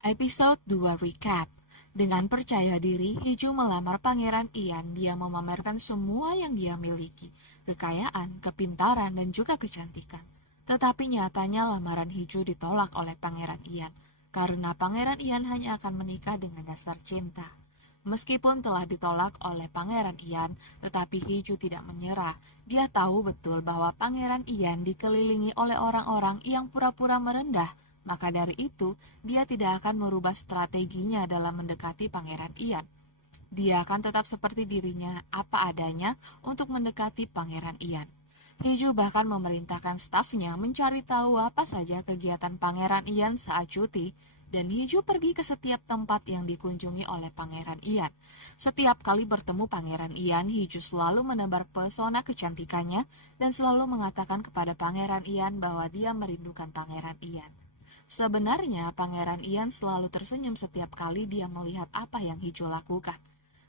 Episode 2 Recap. Dengan percaya diri, Hiju melamar Pangeran Ian. Dia memamerkan semua yang dia miliki, kekayaan, kepintaran, dan juga kecantikan. Tetapi nyatanya lamaran Hiju ditolak oleh Pangeran Ian, karena Pangeran Ian hanya akan menikah dengan dasar cinta. Meskipun telah ditolak oleh Pangeran Ian, tetapi Hiju tidak menyerah. Dia tahu betul bahwa Pangeran Ian dikelilingi oleh orang-orang yang pura-pura merendah. Maka dari itu, dia tidak akan merubah strateginya dalam mendekati Pangeran Ian. Dia akan tetap seperti dirinya apa adanya untuk mendekati Pangeran Ian. Hiju bahkan memerintahkan stafnya mencari tahu apa saja kegiatan Pangeran Ian saat cuti, dan Hiju pergi ke setiap tempat yang dikunjungi oleh Pangeran Ian. Setiap kali bertemu Pangeran Ian, Hiju selalu menebar pesona kecantikannya dan selalu mengatakan kepada Pangeran Ian bahwa dia merindukan Pangeran Ian. Sebenarnya, Pangeran Ian selalu tersenyum setiap kali dia melihat apa yang Hiju lakukan.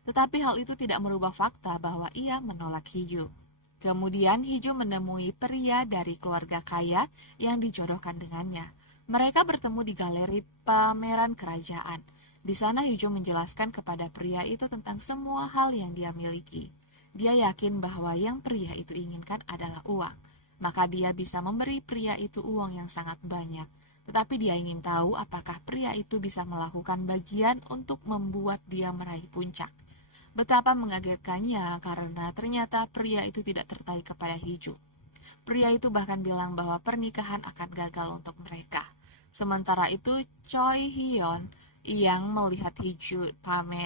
Tetapi hal itu tidak merubah fakta bahwa ia menolak Hiju. Kemudian Hiju menemui pria dari keluarga kaya yang dijodohkan dengannya. Mereka bertemu di galeri pameran kerajaan. Di sana Hiju menjelaskan kepada pria itu tentang semua hal yang dia miliki. Dia yakin bahwa yang pria itu inginkan adalah uang. Maka dia bisa memberi pria itu uang yang sangat banyak. Tetapi dia ingin tahu apakah pria itu bisa melakukan bagian untuk membuat dia meraih puncak. Betapa mengagetkannya karena ternyata pria itu tidak tertarik kepada Hiju. Pria itu bahkan bilang bahwa pernikahan akan gagal untuk mereka. Sementara itu, Choi Hyun yang melihat Hiju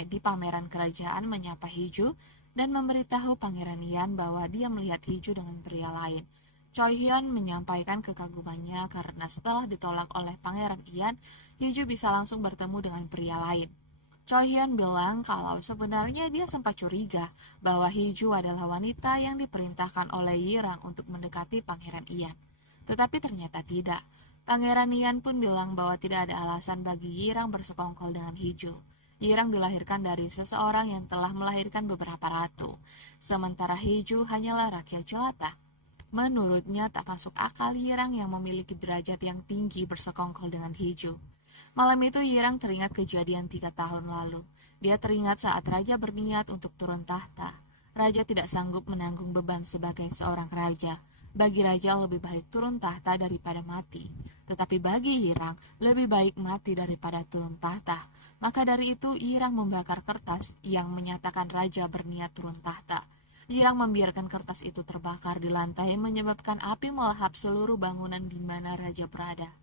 di pameran kerajaan menyapa Hiju dan memberitahu Pangeran Ian bahwa dia melihat Hiju dengan pria lain. Choi Hyun menyampaikan kekagumannya karena setelah ditolak oleh Pangeran Ian, Hiju bisa langsung bertemu dengan pria lain. Choi Hyun bilang kalau sebenarnya dia sempat curiga bahwa Hiju adalah wanita yang diperintahkan oleh Yirang untuk mendekati Pangeran Ian. Tetapi ternyata tidak. Pangeran Ian pun bilang bahwa tidak ada alasan bagi Yirang bersekongkol dengan Hiju. Yirang dilahirkan dari seseorang yang telah melahirkan beberapa ratu, sementara Hiju hanyalah rakyat jelata. Menurutnya tak masuk akal Yirang yang memiliki derajat yang tinggi bersekongkol dengan Hiju. Malam itu Yirang teringat kejadian 3 tahun lalu. Dia teringat saat raja berniat untuk turun tahta. Raja tidak sanggup menanggung beban sebagai seorang raja. Bagi raja lebih baik turun tahta daripada mati. Tetapi bagi Yirang, lebih baik mati daripada turun tahta. Maka dari itu Yirang membakar kertas yang menyatakan raja berniat turun tahta. Yirang membiarkan kertas itu terbakar di lantai menyebabkan api melahap seluruh bangunan di mana raja berada.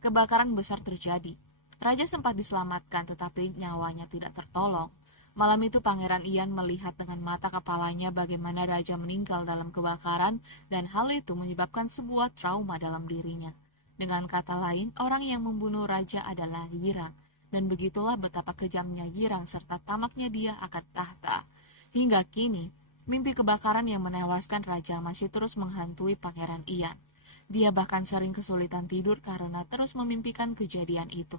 Kebakaran besar terjadi. Raja sempat diselamatkan tetapi nyawanya tidak tertolong. Malam itu Pangeran Ian melihat dengan mata kepalanya bagaimana raja meninggal dalam kebakaran dan hal itu menyebabkan sebuah trauma dalam dirinya. Dengan kata lain, orang yang membunuh raja adalah Yirang. Dan begitulah betapa kejamnya Yirang serta tamaknya dia akan tahta. Hingga kini, mimpi kebakaran yang menewaskan raja masih terus menghantui Pangeran Ian. Dia bahkan sering kesulitan tidur karena terus memimpikan kejadian itu.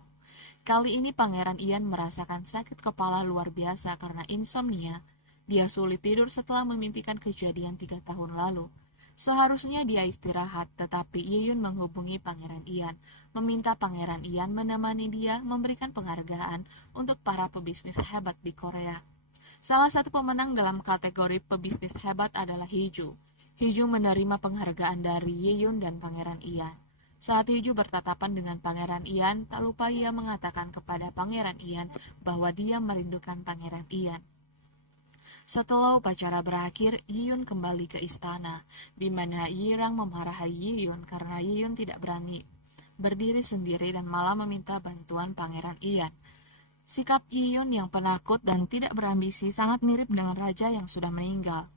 Kali ini Pangeran Ian merasakan sakit kepala luar biasa karena insomnia. Dia sulit tidur setelah memimpikan kejadian 3 tahun lalu. Seharusnya dia istirahat, tetapi Yeyun menghubungi Pangeran Ian, meminta Pangeran Ian menemani dia memberikan penghargaan untuk para pebisnis hebat di Korea. Salah satu pemenang dalam kategori pebisnis hebat adalah Hiju. Hiju menerima penghargaan dari Yeyun dan Pangeran Ian. Saat Hiju bertatapan dengan Pangeran Ian, tak lupa ia mengatakan kepada Pangeran Ian bahwa dia merindukan Pangeran Ian. Setelah upacara berakhir, Yeyun kembali ke istana, di mana Yirang memarahi Yeyun karena Yeyun tidak berani berdiri sendiri dan malah meminta bantuan Pangeran Ian. Sikap Yeyun yang penakut dan tidak berambisi sangat mirip dengan raja yang sudah meninggal.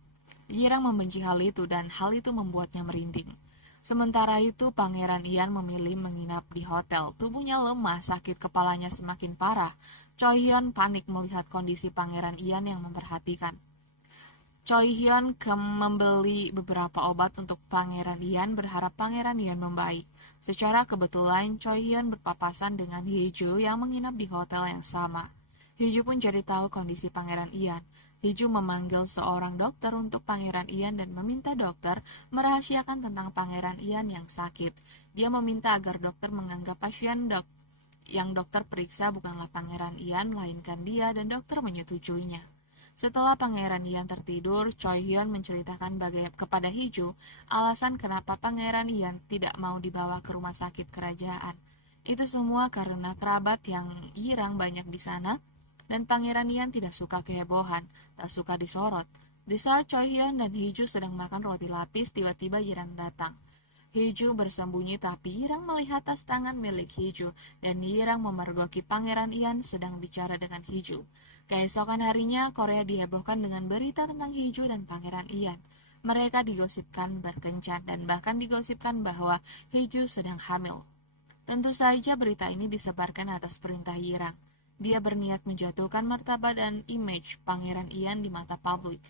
Yirang membenci hal itu dan hal itu membuatnya merinding. Sementara itu, Pangeran Ian memilih menginap di hotel. Tubuhnya lemah, sakit kepalanya semakin parah. Choi Hyun panik melihat kondisi Pangeran Ian yang memperhatikan. Choi Hyun membeli beberapa obat untuk Pangeran Ian berharap Pangeran Ian membaik. Secara kebetulan, Choi Hyun berpapasan dengan Hiju yang menginap di hotel yang sama. Hiju pun jadi tahu kondisi Pangeran Ian. Hiju memanggil seorang dokter untuk Pangeran Ian dan meminta dokter merahasiakan tentang Pangeran Ian yang sakit. Dia meminta agar dokter menganggap pasien yang dokter periksa bukanlah Pangeran Ian, melainkan dia, dan dokter menyetujuinya. Setelah Pangeran Ian tertidur, Choi Hyun menceritakan kepada Hee-ju alasan kenapa Pangeran Ian tidak mau dibawa ke rumah sakit kerajaan. Itu semua karena kerabat yang girang banyak di sana, dan Pangeran Ian tidak suka kehebohan, tak suka disorot. Di saat Choi Hyun dan Hee-ju sedang makan roti lapis, tiba-tiba Girang datang. Hee-ju bersembunyi, tapi Girang melihat tas tangan milik Hee-ju, dan Girang memergoki Pangeran Ian sedang bicara dengan Hee-ju. Keesokan harinya, Korea dihebohkan dengan berita tentang Hee-ju dan Pangeran Ian. Mereka digosipkan berkencan, dan bahkan digosipkan bahwa Hee-ju sedang hamil. Tentu saja berita ini disebarkan atas perintah Girang. Dia berniat menjatuhkan martabat dan image Pangeran Ian di mata publik.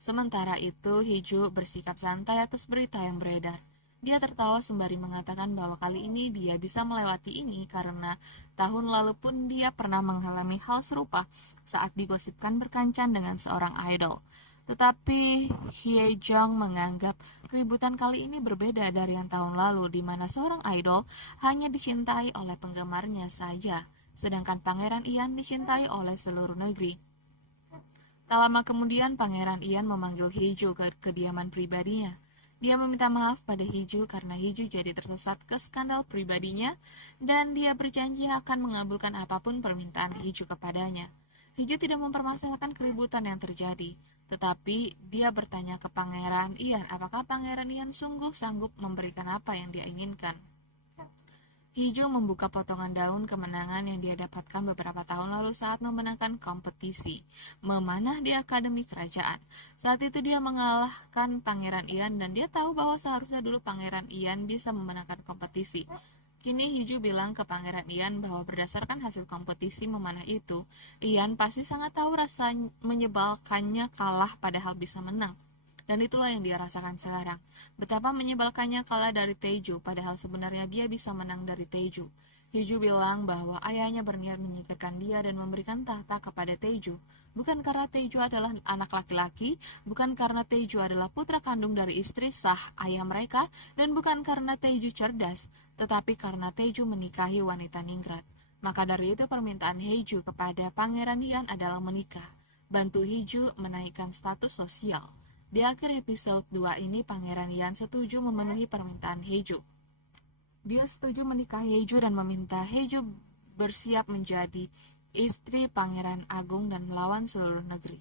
Sementara itu, Hee-ju bersikap santai atas berita yang beredar. Dia tertawa sembari mengatakan bahwa kali ini dia bisa melewati ini karena tahun lalu pun dia pernah mengalami hal serupa saat digosipkan berkencan dengan seorang idol. Tetapi Hye Jong menganggap keributan kali ini berbeda dari yang tahun lalu, di mana seorang idol hanya dicintai oleh penggemarnya saja, sedangkan Pangeran Ian dicintai oleh seluruh negeri. Tak lama kemudian, Pangeran Ian memanggil Hee-ju ke kediaman pribadinya. Dia meminta maaf pada Hee-ju karena Hee-ju jadi tersesat ke skandal pribadinya, dan dia berjanji akan mengabulkan apapun permintaan Hee-ju kepadanya. Hee-ju tidak mempermasalahkan keributan yang terjadi, tetapi dia bertanya ke Pangeran Ian apakah Pangeran Ian sungguh sanggup memberikan apa yang dia inginkan. Hee-ju membuka potongan daun kemenangan yang dia dapatkan beberapa tahun lalu saat memenangkan kompetisi memanah di Akademi Kerajaan. Saat itu dia mengalahkan Pangeran Ian, dan dia tahu bahwa seharusnya dulu Pangeran Ian bisa memenangkan kompetisi. Kini Hee-ju bilang ke Pangeran Ian bahwa berdasarkan hasil kompetisi memanah itu, Ian pasti sangat tahu rasa menyebalkannya kalah padahal bisa menang. Dan itulah yang dia rasakan sekarang. Betapa menyebalkannya kalah dari Taeju, padahal sebenarnya dia bisa menang dari Taeju. Hee-ju bilang bahwa ayahnya berniat menyingkirkan dia dan memberikan tahta kepada Taeju. Bukan karena Taeju adalah anak laki-laki, bukan karena Taeju adalah putra kandung dari istri sah ayah mereka, dan bukan karena Taeju cerdas, tetapi karena Taeju menikahi wanita ningrat. Maka dari itu permintaan Hee-ju kepada Pangeran Ian adalah menikah. Bantu Hee-ju menaikkan status sosial. Di akhir episode 2 ini, Pangeran Ian setuju memenuhi permintaan Hee-ju. Dia setuju menikahi Hee-ju dan meminta Hee-ju bersiap menjadi istri Pangeran Agung dan melawan seluruh negeri.